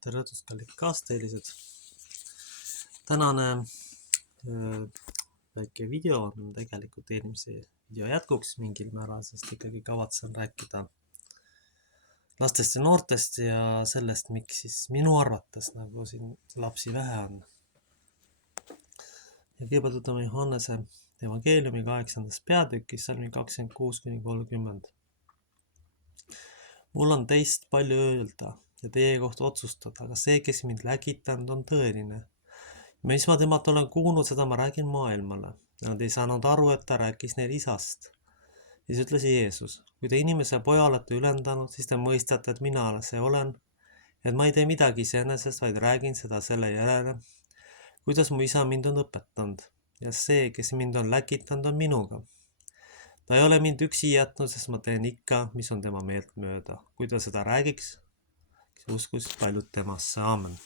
tere õhtust, kallid kaasteelised. Tänane väike video on tegelikult eelmise video jätkuks mingil määral, sest ikkagi kavatsen rääkida lastest ja noortest ja sellest, miks siis minu arvates nagu siin lapsi vähe on. Ja kõigepealt võtame Johannese evangeeliumi 8. peatükis, salmi 26-30. Mul on teist palju öelda ja teie kohta otsustada, aga see, kes mind läkitanud, on tõeline. Mis ma temalt olen kuulnud, seda ma räägin maailmale. Nad ei saanud aru, et ta rääkis neil isast. Siis ütles Jeesus, kui te inimese poja olete ülendanud, siis te mõistate, et mina see olen, et ma ei tee midagi iseenesest, vaid räägin seda selle järele, kuidas mu isa mind on õpetanud ja see, kes mind on läkitanud, on minuga. Ta ei ole mind üksi jätnud, sest ma teen ikka, mis on tema meelt mööda. Kui ta seda räägiks, uskus paljud temasse. Aamen.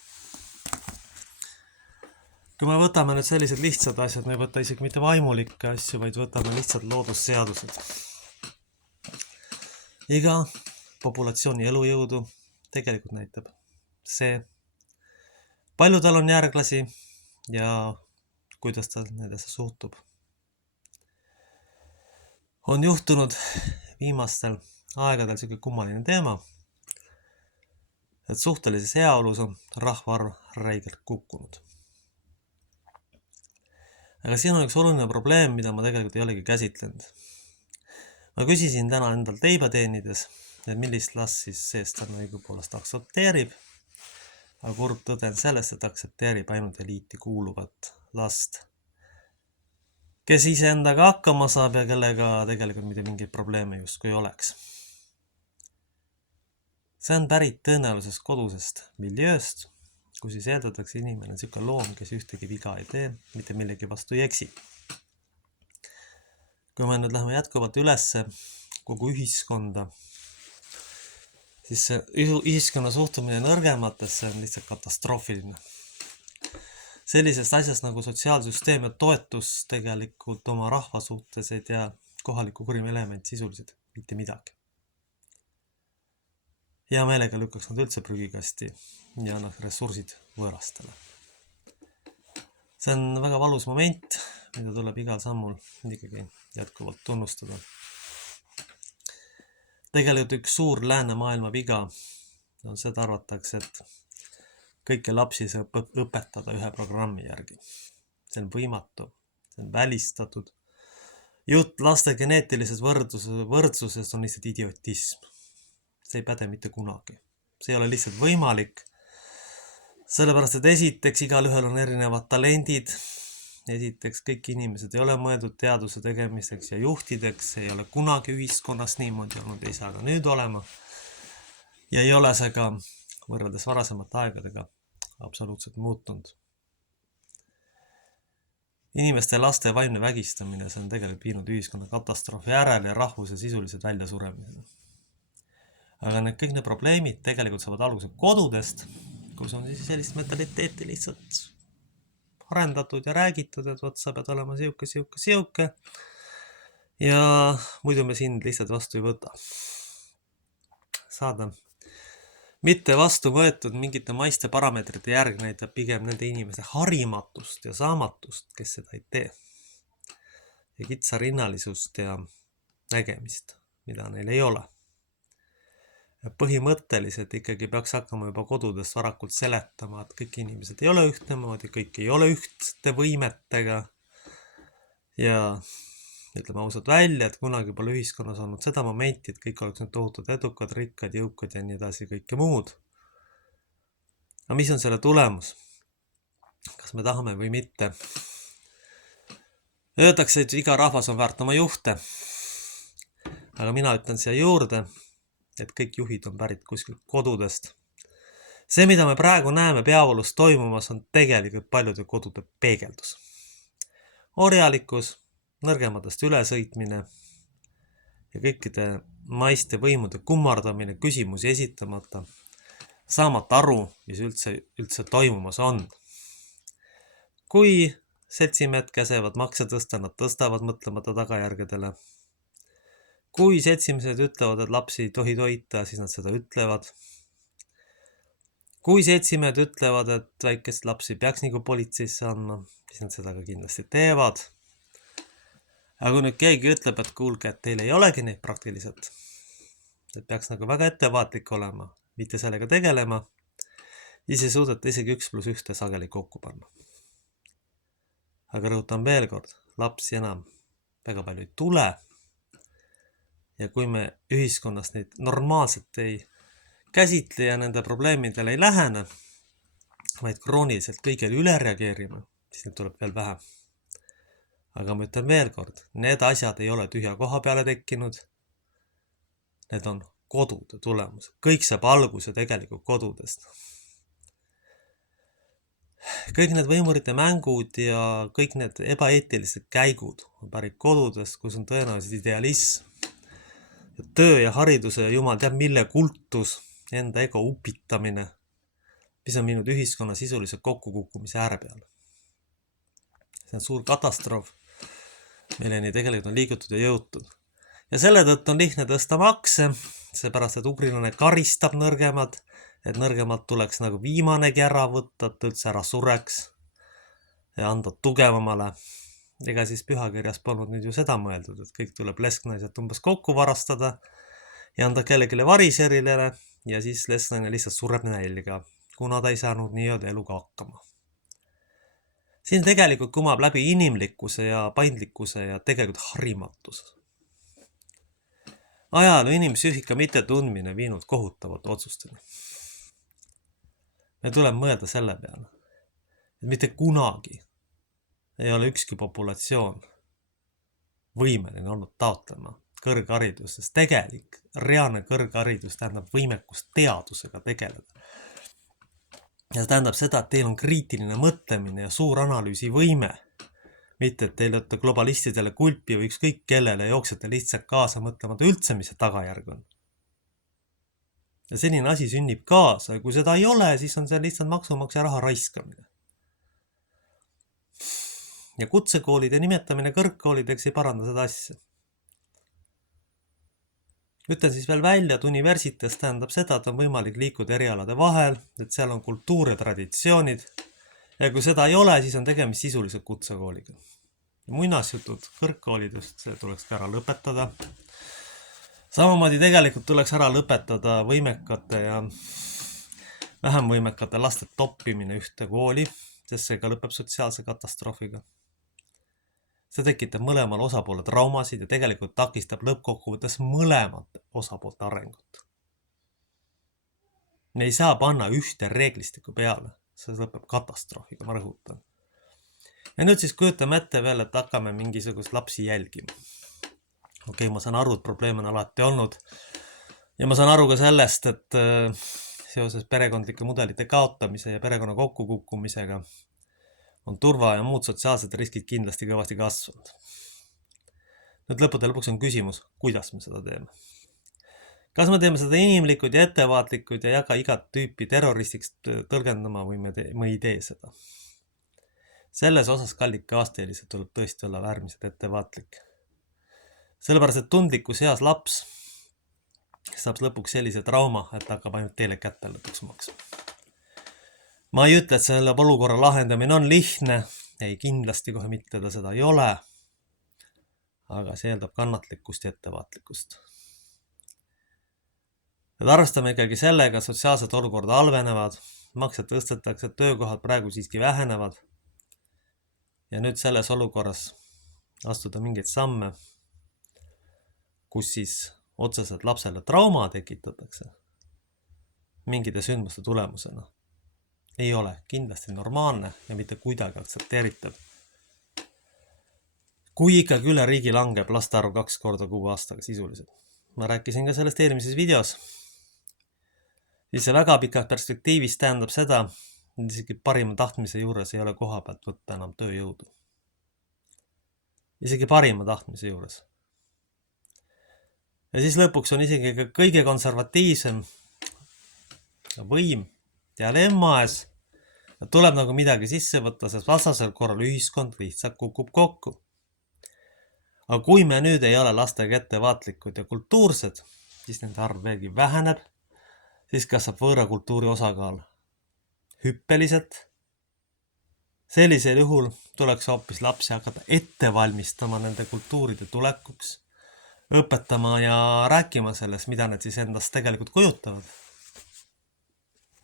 Kui me võtame nüüd sellised lihtsad asjad, me ei võta isegi mitte vaimulikke asju, vaid võtame lihtsalt loodusseadused. Iga populatsiooni elujõudu tegelikult näitab see, palju tal on järglasi ja kuidas ta nendesse suhtub. On juhtunud viimastel aegadel selline kummaline teema, et suhtelises heaolus on rahvaarv räigelt kukkunud. Aga siin on üks oluline probleem, mida ma tegelikult ei olegi käsitlenud. Ma küsisin täna endal teiba teenides, et millist last siis seest on õigupoolest aktsepteerib, aga kurb tõden sellest, et aktsepteerib ainult eliiti kuuluvat last, kes ise endaga hakkama saab ja kellega tegelikult mitte mingeid probleeme justkui oleks. See on pärit tõenäolisest kodusest miljööst, kus siis eeldatakse inimene on selline loom, kes ühtegi viga ei tee, mitte millegi vastu ei eksi. Kui me nüüd läheme jätkuvalt ülesse kogu ühiskonda, siis see ühiskonna suhtumine nõrgematesse on lihtsalt katastroofiline. Sellisest asjast nagu sotsiaalsüsteem ja toetus tegelikult oma rahva suhtes ei tea kohaliku kurima element sisuliselt mitte midagi. Hea meelega lükkaks nad üldse prügikasti ja annaks ressursid võõrastele. See on väga valus moment, mida tuleb igal sammul ikkagi jätkuvalt tunnustada. Tegelikult üks suur läänemaailma viga on seda arvatakse, et kõiki lapsi saab õpetada ühe programmi järgi. See on võimatu, see on välistatud. Jutt laste geneetilisest võrdsusest on lihtsalt idiotism. See ei päde mitte kunagi. See ei ole lihtsalt võimalik. Sellepärast, et esiteks igal ühel on erinevad talendid. Esiteks kõik inimesed ei ole mõeldud teaduse tegemisteks ja juhtideks. Ei ole kunagi ühiskonnas niimoodi olnud, ei saa ka nüüd olema. Ja ei ole see ka võrreldes varasemate aegadega absoluutselt muutunud. Inimeste laste vaimne vägistamine, see on tegelikult viinud ühiskonna katastroofi järel ja rahvuse sisuliselt välja suremisele. Aga kõik need probleemid tegelikult saavad alguse kodudest, kus on siis sellist mentaliteeti lihtsalt arendatud ja räägitud, et võt, sa pead olema siuke. Ja muidu me sind lihtsalt vastu ei võta. Saada mitte vastu võetud mingite maiste parameetrite järg näitab pigem nende inimeste harimatust ja saamatust, kes seda ei tee. Ja kitsarinnalisust ja nägemist, mida neil ei ole. Põhimõtteliselt ikkagi peaks hakkama juba kodudest varakult seletama, et kõik inimesed ei ole ühtemoodi, kõik ei ole ühtste võimetega ja ütleme ausalt välja, et kunagi pole ühiskonnas olnud seda momenti, et kõik oleks nüüd tohutud edukad, rikkad, jõukad ja nii edasi kõike muud. Aga mis on selle tulemus? Kas me tahame või mitte? Öeldakse, et iga rahvas on väärt oma juhte, aga mina ütlen siia juurde, et kõik juhid on pärit kuskil kodudest. See, mida me praegu näeme peavoolus toimumas, on tegelikult paljude kodude peegeldus. Orjalikkus, nõrgematest ülesõitmine ja kõikide maiste võimude kummardamine, küsimusi esitamata, saamata aru, mis üldse toimumas on. Kui seltsimehed käsevad makse tõsta, nad tõstavad mõtlemata tagajärgedele. Kui seltsimised ütlevad, et lapsi ei tohi toita, siis nad seda ütlevad. Kui seltsimehed ütlevad, et väikest lapsi peaks nagu politseisse andma, siis nad seda ka kindlasti teevad. Aga kui nüüd keegi ütleb, et kuulge, et teil ei olegi neid praktiliselt, et peaks nagu väga ettevaatlik olema, mitte sellega tegelema, siis ei suudeta isegi 1+1 sageli kokku panna. Aga rõhutan veel kord, lapsi enam väga palju ei tule. Ja kui me ühiskonnas neid normaalselt ei käsitle ja nende probleemidele ei lähene, vaid krooniliselt kõigele üle reageerime, siis neid tuleb veel vähem. Aga ma ütlen veel kord, need asjad ei ole tühja koha peale tekkinud. Need on kodude tulemus. Kõik saab alguse tegelikult kodudest. Kõik need võimurite mängud ja kõik need ebaeetilised käigud on pärit kodudest, kus on tõenäoliselt idealism. Ja töö ja hariduse ja jumal teab mille kultus, enda ego upitamine, mis on viinud ühiskonna sisuliselt kokkukukkumise ääre peale. See on suur katastroof, milleni tegelikult on liigutud ja jõutud. Ja selle tõttu on lihtne tõsta makse, seepärast et ugrilane karistab nõrgemad, et nõrgemalt tuleks nagu viimanegi ära võtta, et üldse ära sureks ja anda tugevamale. Ega siis pühakirjas polnud nüüd ju seda mõeldud, et kõik tuleb lesknaiselt umbes kokku varastada ja anda kellegile variserile ja siis lesknaine lihtsalt sureb nälga, kuna ta ei saanud nii-öelda eluga hakkama. Siin tegelikult kumab läbi inimlikkuse ja paindlikkuse ja tegelikult harimatus. Ajalu inimpsüühika mittetundmine viinud kohutavalt otsusteni. Me tuleb mõelda selle peale, et mitte kunagi ei ole ükski populatsioon võimeline olnud taotlema kõrgharidust, sest tegelik, reaalne kõrgharidus tähendab võimekust teadusega tegeleda. Ja see tähendab seda, et teil on kriitiline mõtlemine ja suur analüüsivõime, mitte et teil olete globalistidele kulpi või ükskõik kellele jooksete lihtsalt kaasa mõtlemata üldse, mis see tagajärg on. Ja selline asi sünnib kaasa ja kui seda ei ole, siis on see lihtsalt maksumaksja raha raiskamine. Ja kutsekoolide nimetamine kõrgkoolideks ei paranda seda asja. Ütlen siis veel välja, et universites tähendab seda, et on võimalik liikuda erialade vahel, et seal on kultuur ja traditsioonid. Ja kui seda ei ole, siis on tegemist sisuliselt kutsekooliga. Muinasjutud kõrgkoolidest, see tuleks ka ära lõpetada. Samamoodi tegelikult tuleks ära lõpetada võimekate ja vähem võimekate laste toppimine ühte kooli, sest see ka lõpeb sotsiaalse katastroofiga. See tekitab mõlemal osapoole traumasid ja tegelikult takistab lõppkokkuvõttes mõlemat osapoolte arengut. Me ei saa panna ühte reeglistiku peale, see lõpeb katastroofiga, ma rõhutan. Ja nüüd siis kujutame ette veel, et hakkame mingisugust lapsi jälgima. Okei, ma saan aru, et probleem on alati olnud. Ja ma saan aru ka sellest, et seoses perekondlike mudelite kaotamise ja perekonna kokkukukkumisega on turva ja muud sotsiaalsed riskid kindlasti kõvasti kasvanud. Nüüd lõppude lõpuks on küsimus, kuidas me seda teeme. Kas me teeme seda inimlikud ja ettevaatlikud ja jaga igat tüüpi terroristiks tõlgendama või me ei tee seda? Selles osas kallid kaasteelised tuleb tõesti olla äärmiselt ettevaatlik. Sellepärast, et tundlikus heas laps saab lõpuks sellise trauma, et hakkab ainult teile kätte lõpuks maksma. Ma ei ütle, et selle olukorra lahendamine on lihtne, ei kindlasti kohe mitte ta seda ei ole, aga see eeldab kannatlikkust ja ettevaatlikkust. Et arvestame ikkagi sellega, et sotsiaalsed olukorda halvenevad, maksed tõstetakse, töökohad praegu siiski vähenevad ja nüüd selles olukorras astuda mingeid samme, kus siis otseselt lapsele trauma tekitatakse mingite sündmuste tulemusena. Ei ole kindlasti normaalne ja mitte kuidagi aktsepteeritav. Kui ikkagi üle riigi langeb laste arv 2 korda 6 aastaga sisuliselt. Ma rääkisin ka sellest eelmises videos. Siis see väga pikas perspektiivis tähendab seda, et isegi parima tahtmise juures ei ole koha pealt võtta enam tööjõudu. Isegi parima tahtmise juures. Ja siis lõpuks on isegi kõige konservatiivsem võim ja lemmaes, tuleb nagu midagi sisse võtta, sest vastasel korral ühiskond lihtsalt kukub kokku. Aga kui me nüüd ei ole lastega ettevaatlikud ja kultuursed, siis nende arv veelgi väheneb, siis kasvab võõra kultuuri osakaal hüppeliselt. Sellisel juhul tuleks hoopis lapsi hakata ette valmistama nende kultuuride tulekuks, õpetama ja rääkima sellest, mida need siis endast tegelikult kujutavad.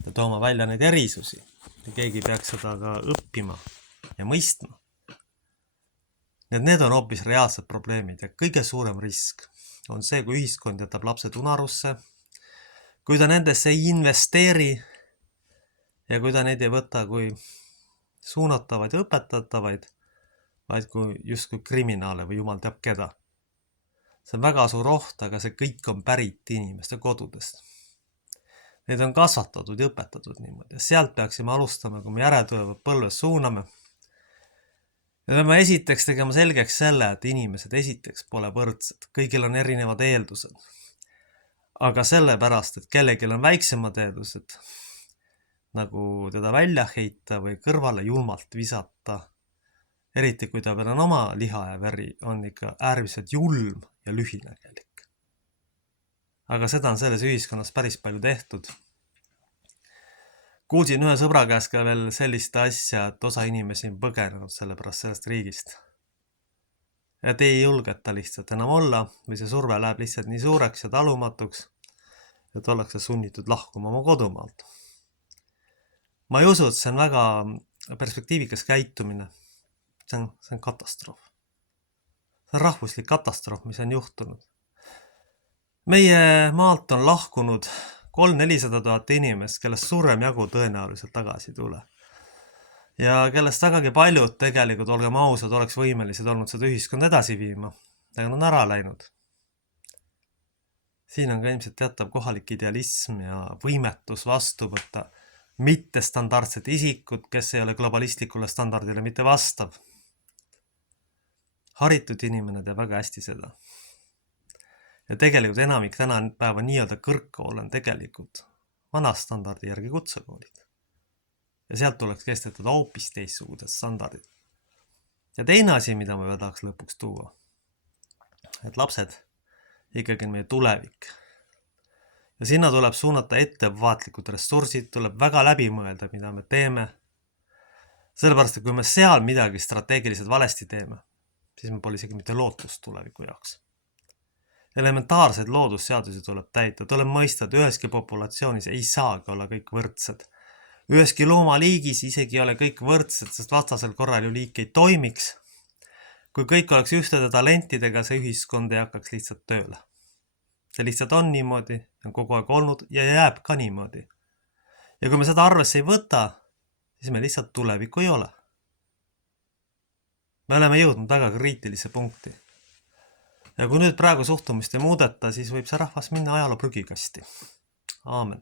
Ja tooma välja neid erisusi. Ja keegi peaks seda ka õppima ja mõistma. Need on hoopis reaalsed probleemid ja kõige suurem risk on see, kui ühiskond jätab lapsed unarusse, kui ta nendesse ei investeeri ja kui ta neid ei võta kui suunatavaid ja õpetatavaid, vaid kui justkui kriminaale või jumal teab keda. See on väga suur oht, aga see kõik on pärit inimeste kodudest. Neid on kasvatatud ja õpetatud niimoodi. Sealt peaksime alustama, kui me järeltulevad põlves suuname. Ja peame esiteks tegema selgeks selle, et inimesed esiteks pole võrdsed. Kõigil on erinevad eeldused. Aga sellepärast, et kellelgi on väiksemad eeldused, nagu teda välja heita või kõrvale julmalt visata, eriti kui ta veel on oma liha ja veri, on ikka äärmiselt julm ja lühinägelik. Aga seda on selles ühiskonnas päris palju tehtud. Kuulsin ühe sõbra käest ka veel sellist asja, et osa inimesi on põgenenud sellepärast sellest riigist. Et ei julgeta lihtsalt enam olla või see surve läheb lihtsalt nii suureks ja talumatuks, et ollakse sunnitud lahkuma oma kodumaalt. Ma ei usu, et see on väga perspektiivikas käitumine. See on katastroof. See on rahvuslik katastroof, mis on juhtunud. Meie maalt on lahkunud 300–400 000 inimest, kellest suurem jagu tõenäoliselt tagasi tule. Ja kellest vägagi paljud tegelikult, olgem ausad, oleks võimelised olnud seda ühiskond edasi viima. Aga on ära läinud. Siin on ka ilmselt teatav kohalik idealism ja võimetus vastu võtta mitte standardset isikut, kes ei ole globalistlikule standardile mitte vastav. Haritud inimene teeb väga hästi seda. Ja tegelikult enamik tänapäeva nii-öelda kõrgkool on tegelikult vana standardi järgi kutsekoolid. Ja sealt tuleks kestetada hoopis teistsugused standardid. Ja teine asi, mida ma tahaks lõpuks tuua, et lapsed ikkagi on meie tulevik. Ja sinna tuleb suunata ettevaatlikud ressursid, tuleb väga läbi mõelda, mida me teeme. Sellepärast, et kui me seal midagi strateegiliselt valesti teeme, siis me pole isegi mitte lootust tuleviku jaoks. Elementaarseid loodusseadusi tuleb täita, tuleb mõista, et üheski populatsioonis ei saagi olla kõik võrdsed. Üheski loomaliigis isegi ei ole kõik võrdsed, sest vastasel korral ju liik ei toimiks. Kui kõik oleks ühtede talentidega, see ühiskond ei hakkaks lihtsalt tööle. See lihtsalt on niimoodi, on kogu aeg olnud ja jääb ka niimoodi. Ja kui me seda arvesse ei võta, siis me lihtsalt tulevikku ei ole. Me oleme jõudnud väga kriitilise punkti. Ja kui nüüd praegu suhtumist ei muudeta, siis võib see rahvas minna ajaloo prügikasti. Aamen.